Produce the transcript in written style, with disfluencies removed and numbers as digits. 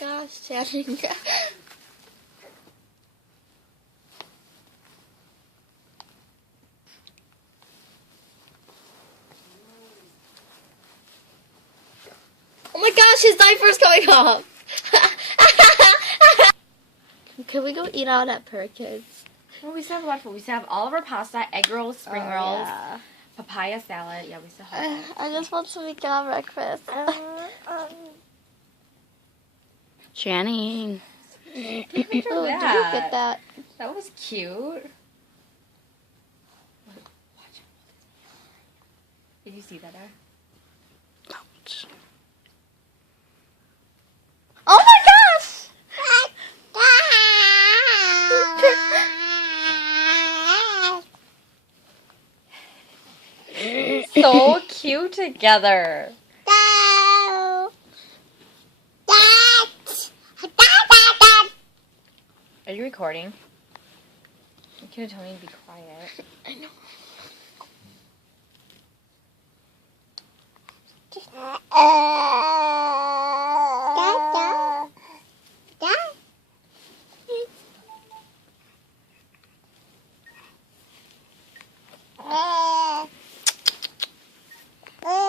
gosh, Channing. Oh my gosh, his diaper's coming off. Can we go eat out at Perkins? Well, we still have a lot of food. We still have all of our pasta, egg rolls, spring rolls, Yeah. papaya salad. Yeah, we still have that. I just want to make out breakfast. Channing. Take a picture of Oh, that. did you get that? That was cute. Watch it. Did you see that, Dar? Ouch. Oh my gosh! So cute together. Are you recording? You could have told me to be quiet. I know.